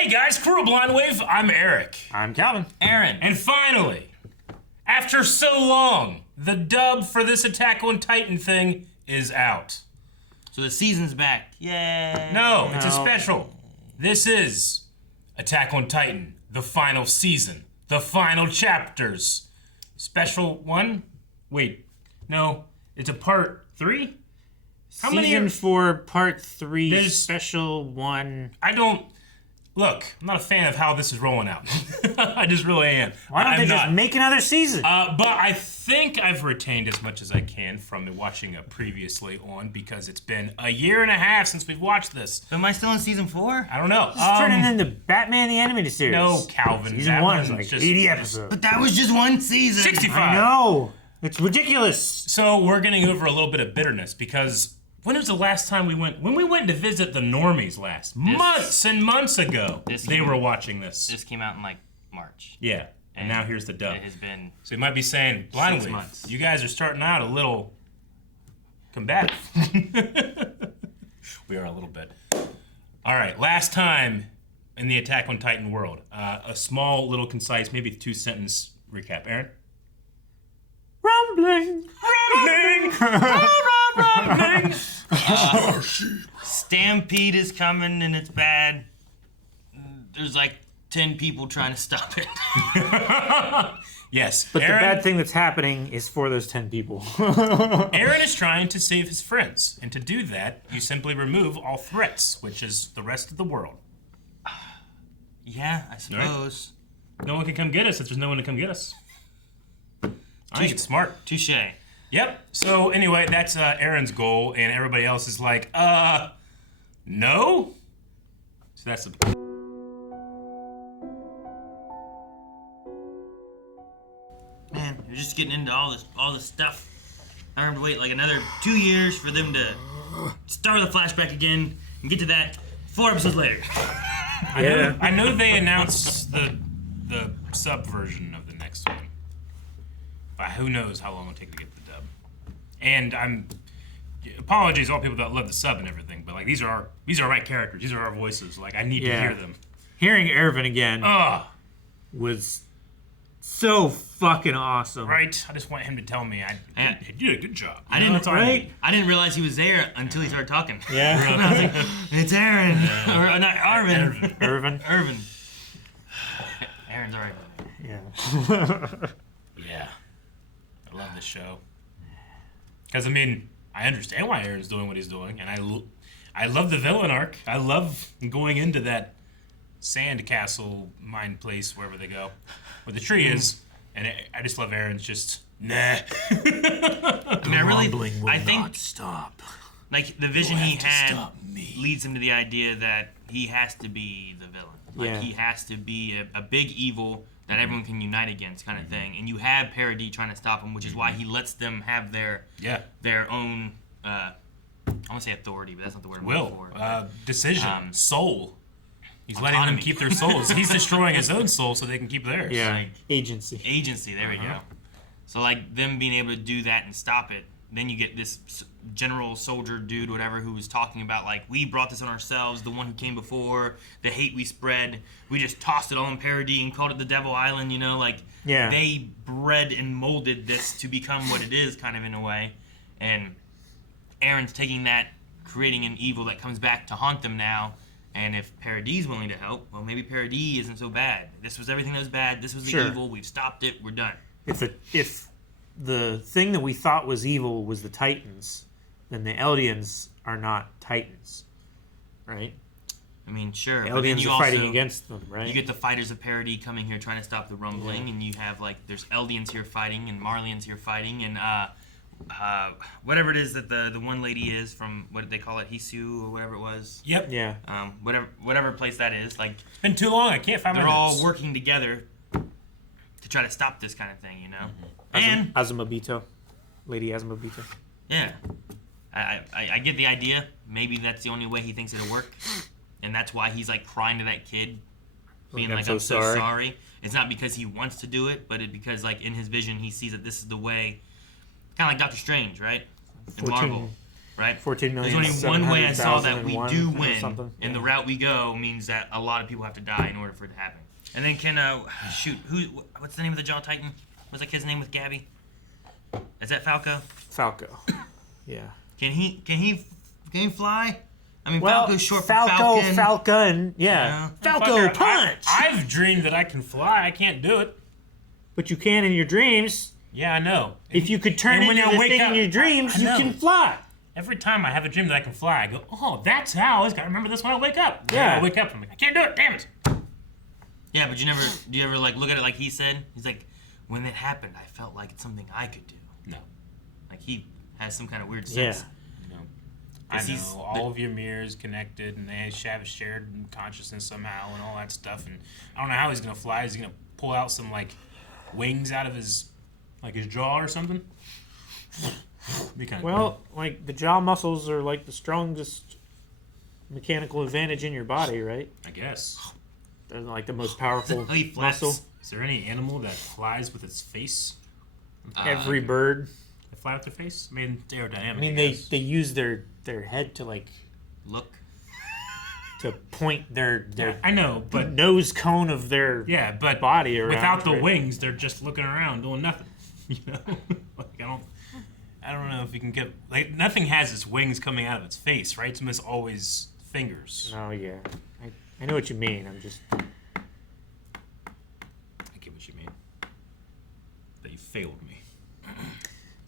Hey guys, Crew of Blind Wave, I'm Eric. I'm Calvin. Eren. And finally, after so long, the dub for this Attack on Titan thing is out. So the season's back. Yay. No, it's a special. This is Attack on Titan, the final season, the final chapters. Special one? Wait, no, it's a part 3? How many Season 4, part 3, There's- special 1. Look, I'm not a fan of how this is rolling out. I just really am. Why don't I'm they not. just make another season? But I think I've retained as much as I can from watching it previously on because it's been a year and a half since we've watched this. So am I still in season 4? I don't know. Just turn it into Batman the Animated Series. No, Calvin. Season that 1 was is like just 80 episodes. But that was just one season. 65. I know. It's ridiculous. So we're getting over a little bit of bitterness because when was the last time we went? When we went to visit the normies last? Months and months ago. They were watching this. This came out in like March. Yeah. And now here's the dub. It has been So you might be saying, Blind 6 Wave, months. you guys are starting out a little combative. We are a little bit. All right, last time in the Attack on Titan world, a small, little, concise, maybe 2-sentence recap. Eren? Rumbling. Rumbling! Stampede is coming and it's bad. There's like 10 people trying to stop it. Yes, But Eren, the bad thing that's happening is for those 10 people. Eren is trying to save his friends, and to do that, you simply remove all threats, which is the rest of the world. Yeah, I suppose. No one can come get us if there's no one to come get us. I think it's smart. Touche. Yep. So anyway, that's Eren's goal, and everybody else is like, no. So that's the. Man, you're just getting into all this stuff. I have to wait like another 2 years for them to start with a flashback again and get to that 4 episodes later. I know they announced the sub version of the next one, but who knows how long it'll take to get the dub. And apologies to all people that love the sub and everything, but like these are my characters, these are our voices. Like I need to hear them. Hearing Erwin again was so fucking awesome. Right? I just want him to tell me you did a good job. I didn't, That's all I need. I didn't realize he was there until he started talking. Yeah. And I was like, it's Eren. Or not Erwin. Erwin. Erwin. Eren's alright. Yeah. Yeah. I love this show. Because, I mean, I understand why Eren's doing what he's doing, and I love the villain arc. I love going into that sand castle mine place, wherever they go, where the tree is, and I just love Eren's just, nah. I mean, I think not stop. like the vision he have to had stop me. leads him to the idea that he has to be the villain. Like he has to be a big evil that everyone can unite against, kind of thing. And you have Parody trying to stop him, which is why he lets them have their own. I want to say authority, but that's not the word I'm looking for. Decision, soul. He's letting them keep their souls. He's destroying his own soul so they can keep theirs. Yeah. Like, Agency. Agency, there we go. So like them being able to do that and stop it, then you get this general soldier dude, whatever, who was talking about like, we brought this on ourselves, the one who came before, the hate we spread, we just tossed it all in Parody and called it the Devil Island, you know, like they bred and molded this to become what it is, kind of in a way. And Eren's taking that, creating an evil that comes back to haunt them now. And if Parody's willing to help, well, maybe Parody isn't so bad. This was everything that was bad. This was the evil. We've stopped it. We're done. If the thing that we thought was evil was the Titans, then the Eldians are not Titans, right? I mean, sure. The But then Eldians you are fighting also, against them, right? you get the fighters of Parody coming here trying to stop the rumbling, and you have like there's Eldians here fighting, and Marlians here fighting, and whatever it is that the one lady is from, what did they call it, Hisu or whatever it was. Yep. Yeah. Whatever place that is, like It's been too long. I can't find my they're all notes. working together to try to stop this kind of thing, you know. And Azumabito. Lady Azumabito. yeah, I get the idea. Maybe that's the only way he thinks it'll work, and that's why he's like crying to that kid, being like, "I'm so sorry." It's not because he wants to do it, but because like in his vision he sees that this is the way, kind of like Doctor Strange, right? In Marvel, right? 14 million. There's only one way I saw that we do or win, something. and the route we go means that a lot of people have to die in order for it to happen. And then what's the name of the Jaw Titan? What's that kid's name with Gabi? Is that Falco? Falco. Yeah. Can he fly? I mean, Well, Falco's short for Falco, Falcon. Falcon, yeah. Falco Fucker, punch! I've dreamed that I can fly. I can't do it. But you can in your dreams. Yeah, I know. If you could turn And when into I the wake thing up- in your dreams, I you know. can fly. Every time I have a dream that I can fly, I go, oh, that's how. I just got to remember this when I wake up. Yeah. I wake up, I'm like, I can't do it, damn it. Yeah, but do you ever like look at it like he said? He's like, when it happened, I felt like it's something I could do. No. Like he has some kind of weird sense. Yeah. No. I He's- know. All of your mirrors connected, and they have shared consciousness somehow and all that stuff. And I don't know how he's going to fly. Is he going to pull out some, like, wings out of his jaw or something? Be kind of Well, like, the jaw muscles are like the strongest mechanical advantage in your body, right? I guess. They're like the most powerful Oh, he flex. muscle. Is there any animal that flies with its face? Every bird. They fly with their face? I mean, it's aerodynamic. I mean, they use their head to, like, Look. to point their I know, but nose cone of their yeah, but body around. without the right? wings, they're just looking around doing nothing. You know, like I don't know if you can get like nothing has its wings coming out of its face, right? It's almost always fingers. Oh yeah, I know what you mean. I'm just I get what you mean, but you failed me.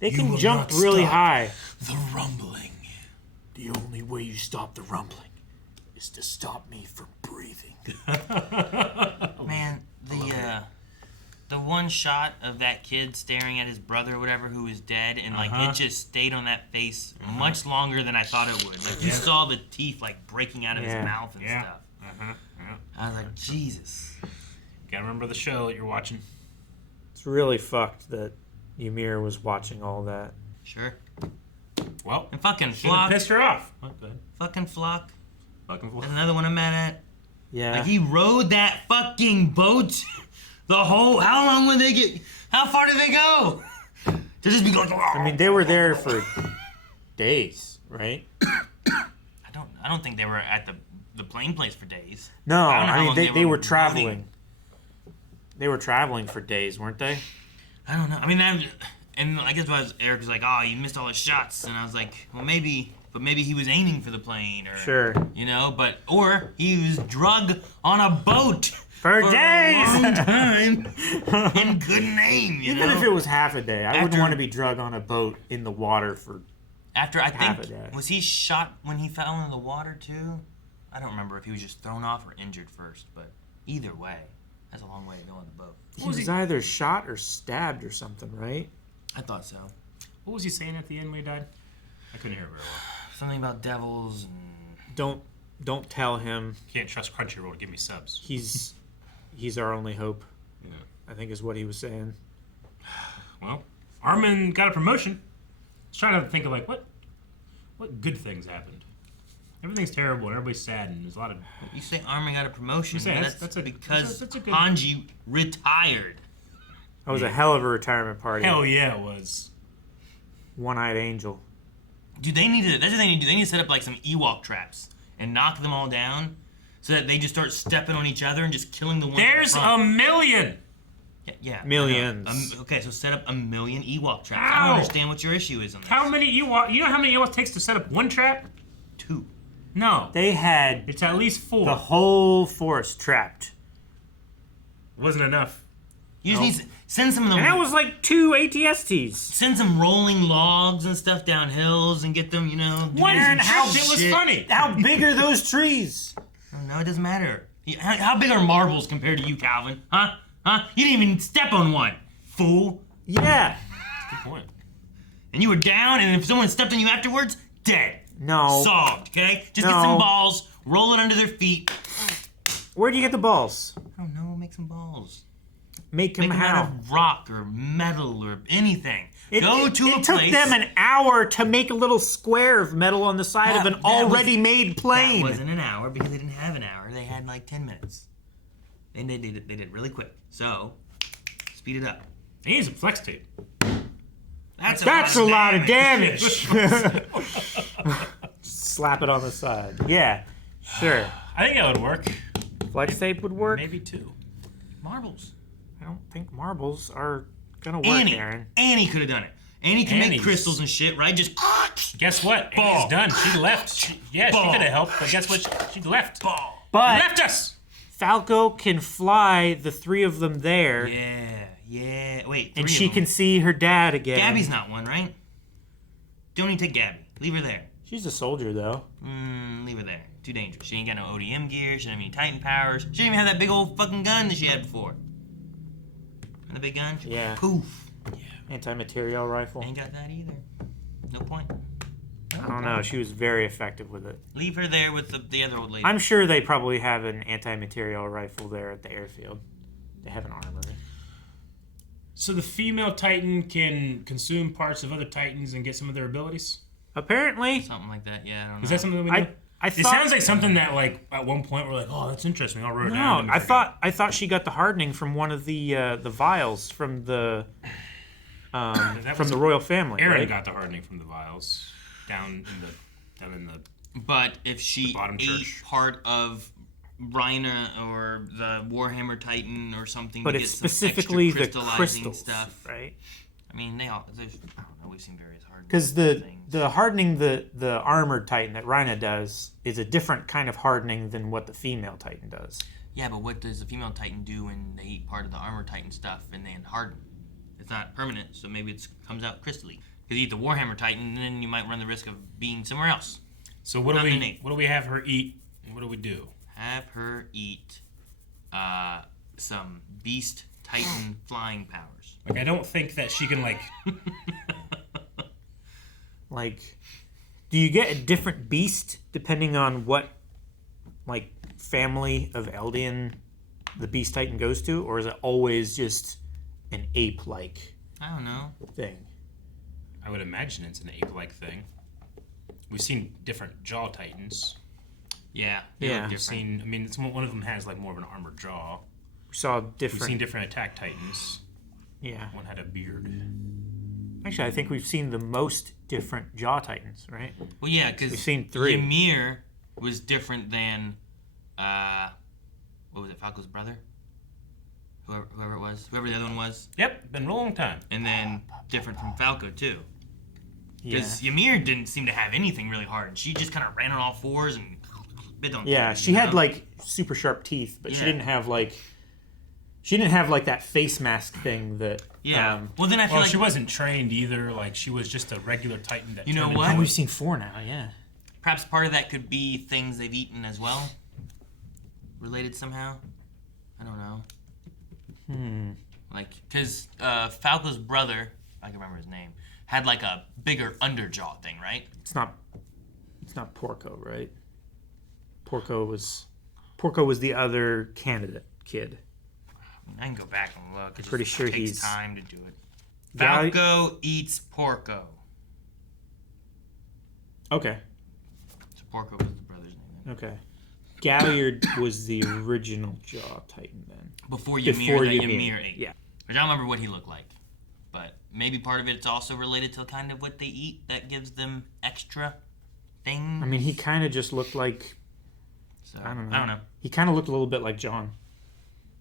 they You can will jump not really stop. high. The rumbling. The only way you stop the rumbling is to stop me from breathing. Man, the one shot of that kid staring at his brother or whatever who was dead, and like it just stayed on that face much longer than I thought it would. Like you saw the teeth like breaking out of his Yeah. mouth and Yeah. stuff. Yeah. I was like, Jesus. Gotta remember the show that you're watching. It's really fucked that Ymir was watching all that. Sure. Well, And fucking should've Floch. pissed her off. Okay. Fucking Floch. Fucking That's another one I'm mad at. Yeah. Like he rode that fucking boat the whole. How long would they get? How far did they go? To just be like. I mean, they were there for days, right? I don't think they were at the plane place for days. No, I don't know how I mean long they were running. traveling. They were traveling for days, weren't they? I don't know. I mean, and I guess Eric was like, "Oh, you missed all his shots," and I was like, "Well, maybe, but maybe he was aiming for the plane, or Sure. you know, or he was drug on a boat For a days! long time and couldn't aim. You Even know? if it was half a day, I wouldn't After- want to be drug on a boat in the water for. After I half think a day. was he shot when he fell into the water too? I don't remember if he was just thrown off or injured first, but either way, that's a long way to go on the boat. He was either shot or stabbed or something, right? I thought so. What was he saying at the end when he died? I couldn't hear it very well. Something about devils and Don't tell him. Can't trust Crunchyroll to give me subs. He's our only hope. Yeah. I think is what he was saying. Well, Armin got a promotion. I was trying to think of like what good things happened. Everything's terrible and everybody's sad and there's a lot of. you say Armin got a promotion. You say That's that's a- because that's a good- Hanji retired. That was a hell of a retirement party. Hell yeah, it was. One-eyed angel. Dude, they need to. That's what they need to do. They need to set up like some Ewok traps and knock them all down, so that they just start stepping on each other and just killing the ones. in There's front. a million. Yeah. Millions. Okay, so set up a million Ewok traps. I Ow. don't understand what your issue is on this. How many Ewok? You know how many Ewoks it takes to set up one trap? 2. No, They had it's at least 4. the whole forest trapped. Wasn't enough. You just need to send some of them. And that was like 2 ATSTs. Send some rolling logs and stuff down hills and get them, you know. What? doing some How it was shit. funny. How big are those trees? No, it doesn't matter. How big are marbles compared to you, Calvin? Huh? You didn't even step on one, fool. Yeah. Good point. And you were down, and if someone stepped on you afterwards, dead. No. Solved, okay? Just get No. some balls, roll it under their feet. Where'd you get the balls? I don't know, make some balls. Make them Make them how? out of rock or metal or anything. Go to a it took place. them an hour to make a little square of metal on the side of an That was- already made plane. That wasn't an hour because they didn't have an hour. They had like 10 minutes. They did it really quick. So, speed it up. They need some flex tape. That's a lot of damage. slap it on the side. Yeah, sure. I think that would work. Flex tape would work. Maybe 2. Marbles. I don't think marbles are gonna work, Aaron. Annie could have done it. Annie can make Annie's- crystals and shit, right? Just Guess what? Ball. Annie's done. She left. She could Ball. have helped, but guess what? She left. ball. She But left us. Falco can fly the 3 of them there, Yeah. Wait, and 3 she of them. can see her dad again. Gabi's not one, right? Don't even take Gabi. Leave her there. She's a soldier, though. Leave her there. Too dangerous. She ain't got no ODM gear. She doesn't have any Titan powers. She didn't even have that big old fucking gun that she had before. And the big gun? Yeah. Poof. Anti-material rifle. Ain't got that either. No point. I don't know. She was very effective with it. Leave her there with the other old lady. I'm sure they probably have an anti-material rifle there at the airfield. They have an armor. So the female Titan can consume parts of other Titans and get some of their abilities? Apparently, Something like that. Yeah, I don't know. Is that something that we know? I It thought. sounds like something that, like, at one point we're like, oh, that's interesting. I'll write it No, down. I thought she got the hardening from one of the vials from the That from was- the royal family. Eren right? got the hardening from the vials down in the. But if she bottom ate church. part of Rhina or the Warhammer Titan or something, But to it's get some specifically extra the crystallizing crystals, stuff. right? I mean, I don't know. We've seen various hardening Because things. the hardening the armored Titan that Rhina does is a different kind of hardening than what the female Titan does. Yeah, but what does the female Titan do when they eat part of the armor Titan stuff and then harden? It's not permanent, so maybe it comes out crystally. Because you eat the Warhammer Titan, and then you might run the risk of being somewhere else. So what Not do innate. we have her eat? And what do we do? Have her eat some Beast Titan flying powers. Like, I don't think that she can, like. Like, do you get a different beast depending on what, like, family of Eldian the Beast Titan goes to, or is it always just an ape-like I don't know. thing? I would imagine it's an ape-like thing. We've seen different jaw Titans. Yeah. They Yeah. look We've different. seen. I mean, one of them has like more of an armored jaw. We saw We've different. seen different attack Titans. Yeah. One had a beard. Actually, I think we've seen the most different jaw Titans, right? Well, yeah, because We've seen 3. Ymir was different than, what was it, Falco's brother? Whoever it was. Whoever the other one was. Yep, been a long time. And then different from Falco, too. Yeah. Because Ymir didn't seem to have anything really hard. She just kind of ran on all fours and bit on Yeah, things, she you had know? like super sharp teeth, but she Yeah. didn't have like that face mask thing that. Yeah. Well, then I feel Well, like she wasn't trained either. Like, she was just a regular Titan that. You know turned what? into And a- we've seen 4 now. Yeah. perhaps part of that could be things they've eaten as well. Related somehow. I don't know. Like, because Falco's brother, I can remember his name, had like a bigger underjaw thing, right? It's not Porco, right? Porco was the other candidate kid. I can go back and look. It Pretty just sure takes he's- time to do it. Gal- Falco eats Porco. Okay. So Porco was the brother's name. Okay. Galliard was the original jaw Titan then. Before Ymir, Before that Ymir. Ymir ate. Yeah. Which I don't remember what he looked like. But maybe part of it's also related to kind of what they eat that gives them extra things. I mean, he kind of just looked like So, I don't know. I don't know. He kind of looked a little bit like John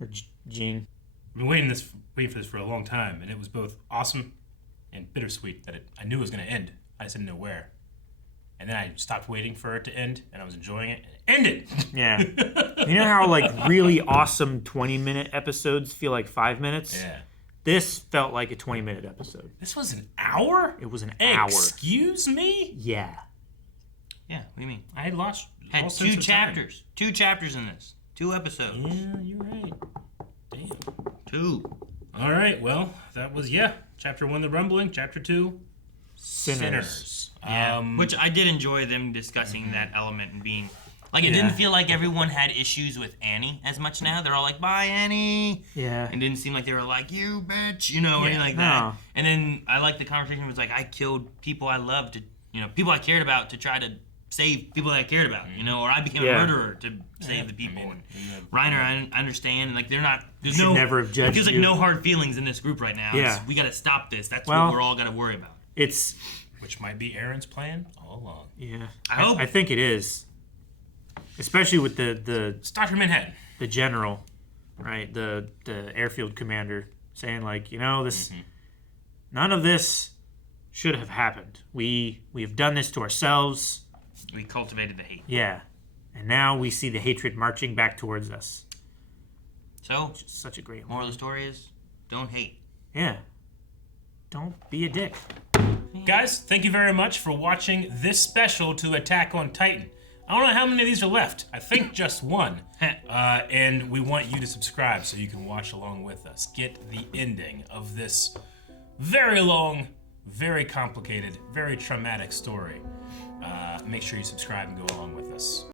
or Gene. I've been waiting for this for a long time, and it was both awesome and bittersweet that I knew it was going to end. I just didn't know where. And then I stopped waiting for it to end, and I was enjoying it. And it ended! Yeah. You know how like really awesome 20-minute episodes feel like 5 minutes? Yeah. This felt like a 20-minute episode. This was an hour? It was an hour. Excuse me? Yeah. Yeah, what do you mean? I had lost Had all sense 2 of time. chapters. 2 chapters in this. 2 episodes. Yeah, you're right. Damn. 2. All right, well, that was, Chapter 1, The Rumbling. Chapter 2, Sinners. Yeah. Um, Which I did enjoy them discussing that element and being like it Yeah. didn't feel like everyone had issues with Annie as much now. They're all like, "Bye, Annie," Yeah. and didn't seem like they were like, "You bitch," you know, or anything like No. that. And then I like the conversation was like, "I killed people I loved to, people I cared about to try to save people that I cared about, or I became Yeah. a murderer to save the people." I mean, and Reiner, I understand, and like they're not. There's Should no. never have It judged feels like you. no hard feelings in this group right now. Yeah. We got to stop this. That's Well- what we're all got to worry about. It's which might be Eren's plan all along. Yeah, I hope. I think it is, especially with the It's Dr. Manhattan. the general, right? The airfield commander saying like, this, none of this should have happened. We have done this to ourselves. We cultivated the hate. Yeah, and now we see the hatred marching back towards us. So, Such a great moral one. of the story is, don't hate. Yeah. Don't be a dick. Guys, thank you very much for watching this special to Attack on Titan. I don't know how many of these are left. I think just one. And we want you to subscribe so you can watch along with us. Get the ending of this very long, very complicated, very traumatic story. Make sure you subscribe and go along with us.